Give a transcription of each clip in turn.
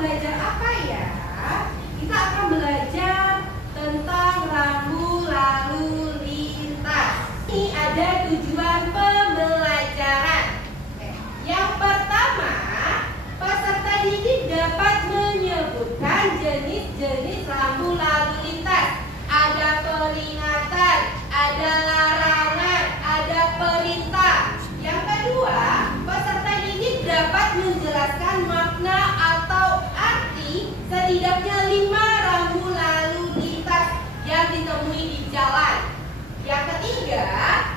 belajar apa ya? Kita akan belajar tentang rambu lalu lintas. Ini ada tujuan pembelajaran. Yang pertama, peserta didik dapat menyebutkan jenis-jenis rambu lalu lintas. Ada peringatan, ada larangan, ada perintah. Yang kedua, peserta didik dapat menjelaskan makna atau arti setidaknya 5 rambu lalu lintas yang ditemui di jalan. Yang ketiga,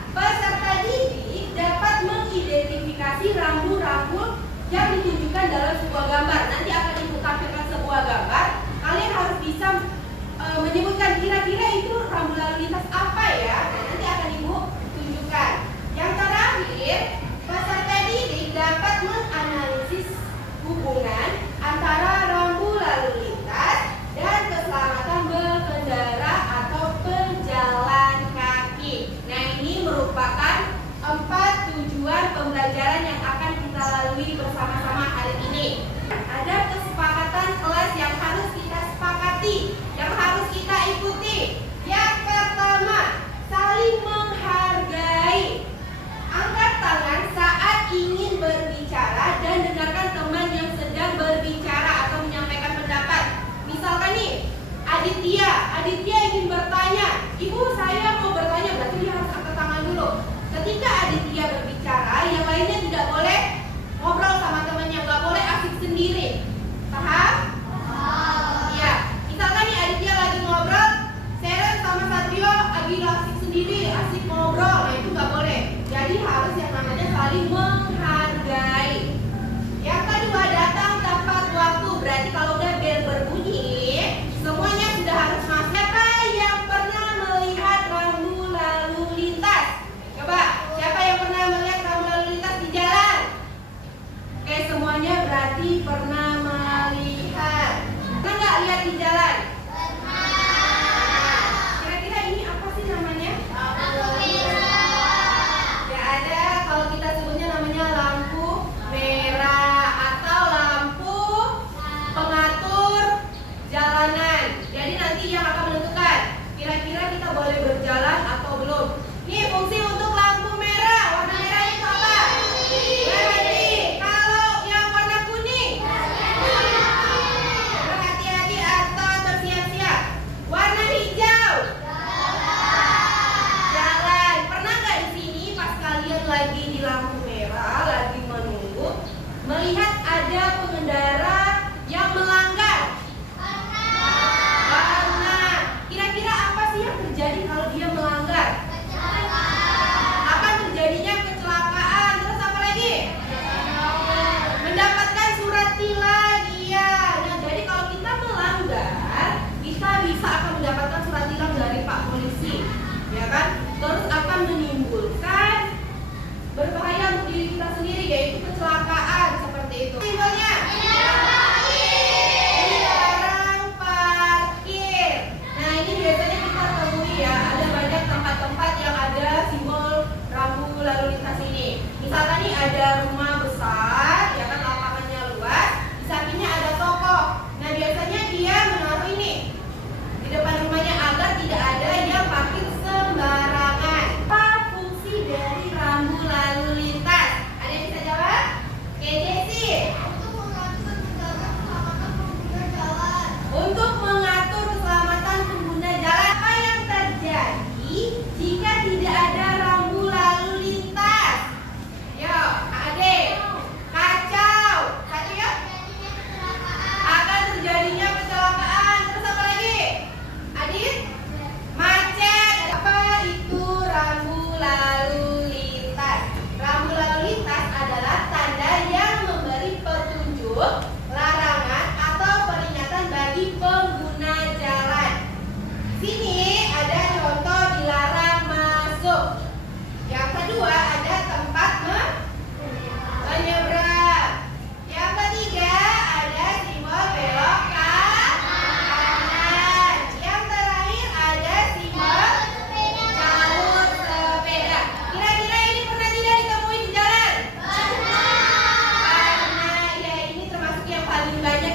peserta didik dapat mengidentifikasi rambu-rambu yang ditunjukkan dalam sebuah gambar. Nanti akan Ibu tampilkan sebuah gambar. Kalian harus bisa menyebutkan kira-kira itu rambu lalu lintas apa ya. Nah, nanti akan Ibu tunjukkan. Yang terakhir, peserta didik dapat menganalisis hubungan antara rambu lalu lintas dan keselamatan berkendara atau pejalan kaki. Nah, ini merupakan 4 tujuan pembelajaran yang akan kita lalui bersama-sama hari ini.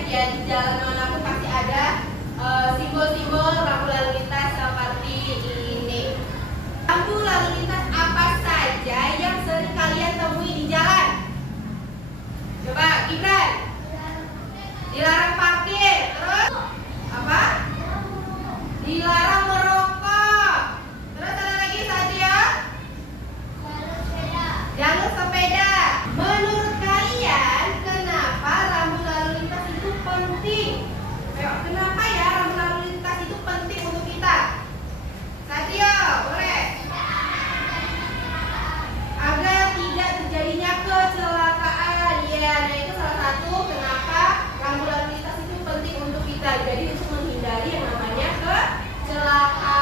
ya di jalan manapun pasti ada simbol-simbol lampu lalu lintas seperti ini. Lampu lalu lintas apa saja yang sering kalian temui di jalan? Coba, Gibran. Dilarang parkir. Terus apa? Dilarang merokok. Terus ada lagi Satria? Jalur sepeda. Menurut kalian kenapa lampu lalu lintas itu penting? Ayo, kenapa ya lampu lalu lintas itu penting untuk kita? Satria, boleh? Agar tidak terjadinya kecelakaan. Ya, nah itu salah satu kenapa lampu lalu lintas itu penting untuk kita. Jadi untuk menghindari yang namanya kecelakaan.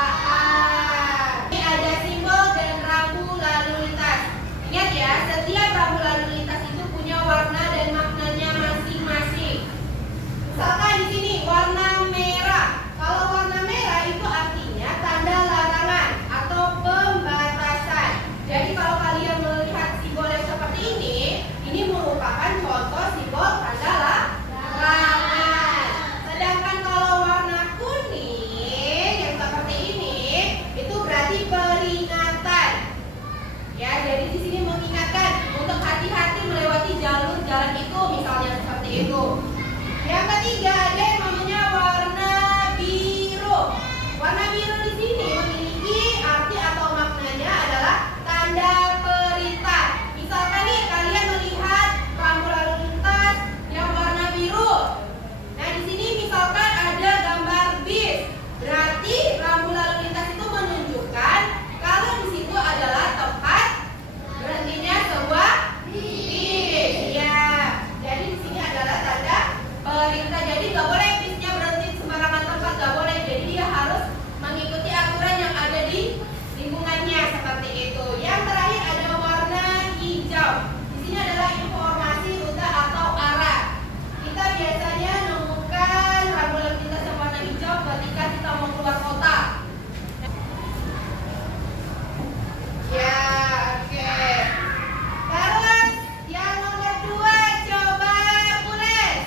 Ini ada simbol dan rambu lalu lintas. Ingat ya, setiap rambu lalu lintas itu punya warna dan maknanya masing-masing. Misalkan di sini warna merah. Kalau warna merah itu artinya tanda larangan atau pembatasan. Jadi kalau kalian melihat simbol yang seperti ini merupakan contoh simbol tanda larangan. Sedangkan kalau warna kuning yang seperti ini itu berarti peringatan. Ya, jadi di sini mengingatkan untuk hati-hati melewati jalur jalan itu, misalnya seperti itu. Yang ketiga ada yang namanya warna biru. Warna biru di sini memiliki arti atau maknanya adalah tanda perintah. Misalkan nih kalian melihat lampu lalu lintas yang warna biru. Nah di sini misalkan ada gambar bis, berarti lampu lalu lintas itu menunjukkan kalau di situ adalah tempat berhentinya sebuah bis. Ya, jadi di sini adalah tanda perintah. Jadi nggak boleh bisnya berhenti sembarangan tempat, nggak boleh. Jadi dia harus mengikuti aturan yang ada di lingkungannya seperti itu. Yang terakhir ada warna hijau. Di sini adalah informasi rute atau arah. Kita biasanya menemukan lampu lalu lintas yang warna hijau ketika kita mau keluar kota. Ya, oke. Terus yang nomor 2 coba pules.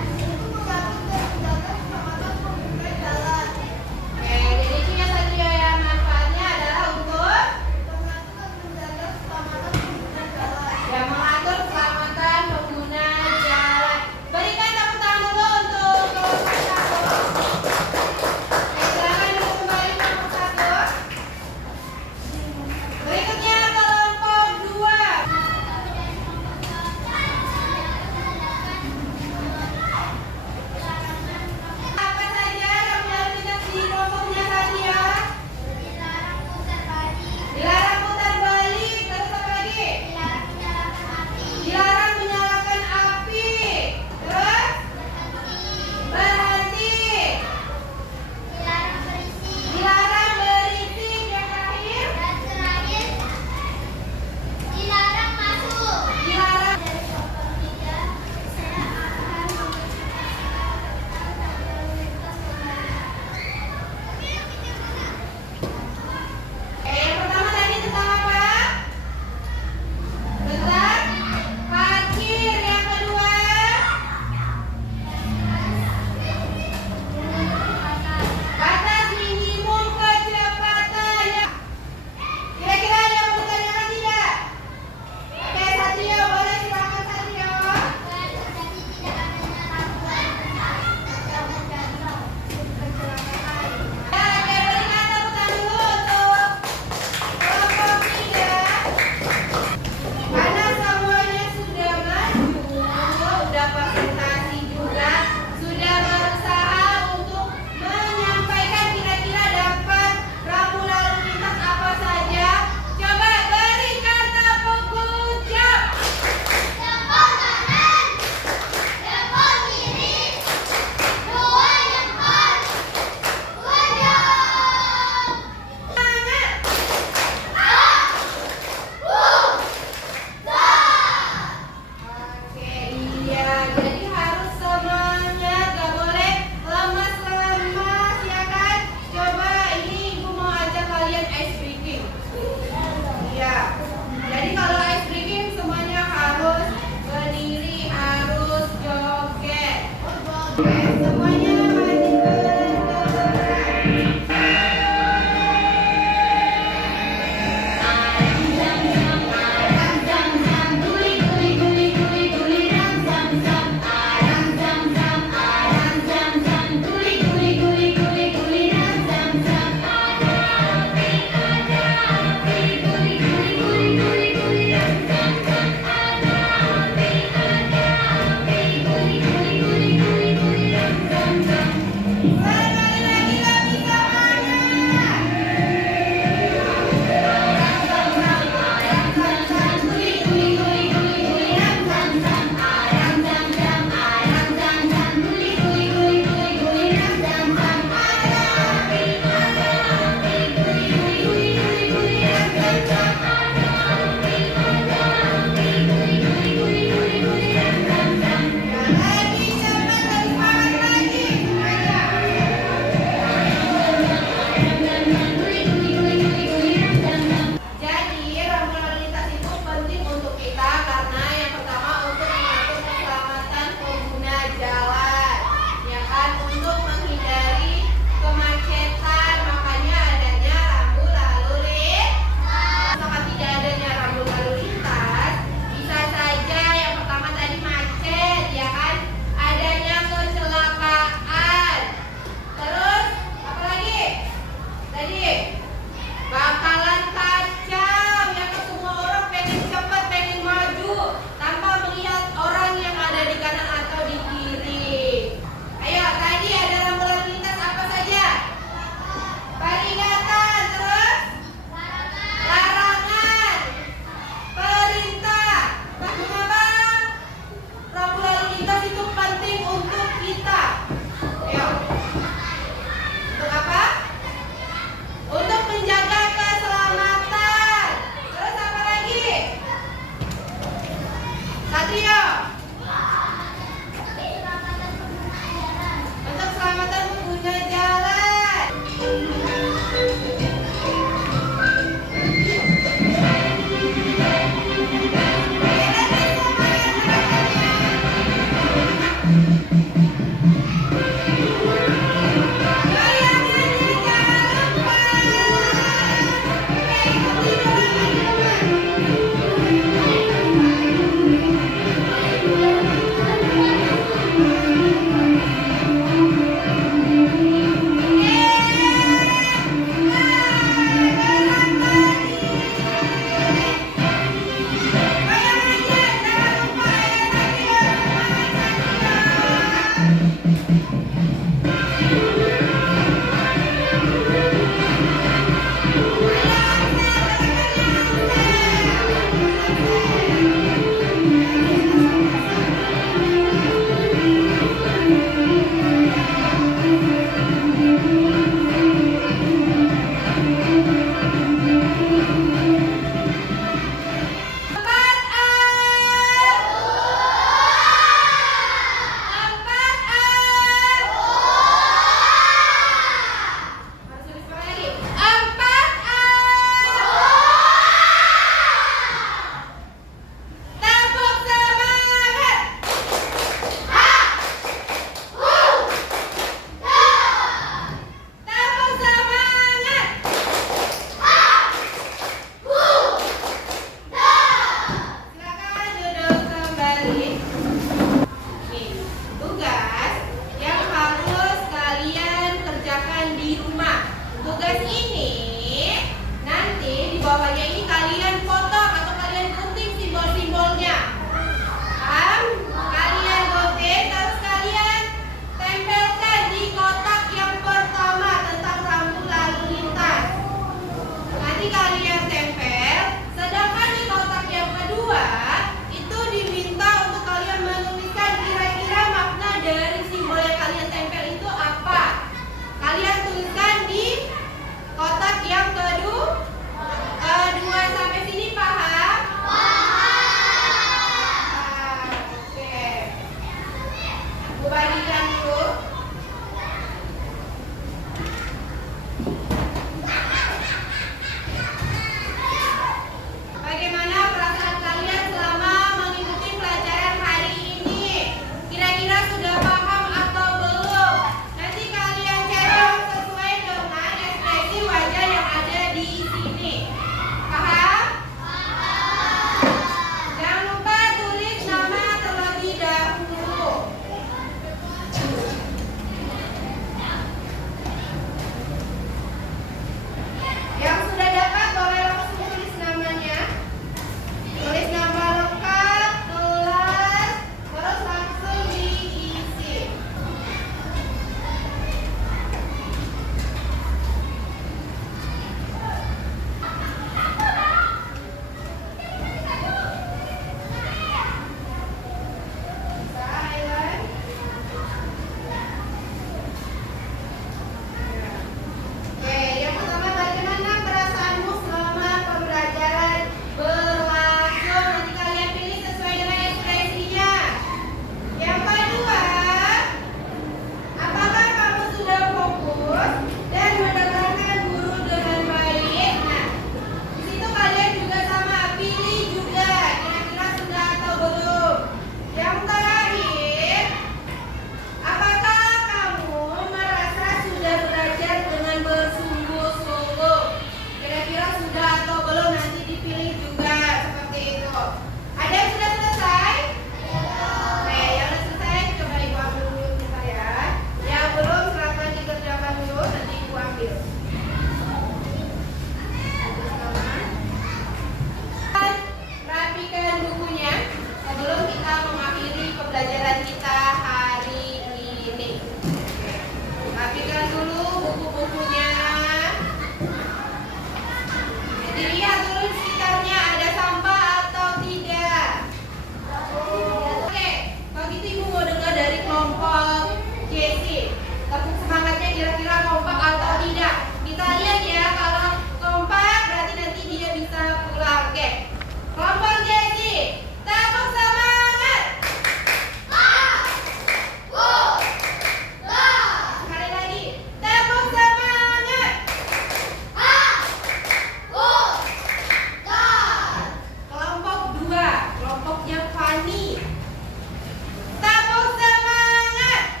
Tepuk semangat.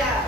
Ya,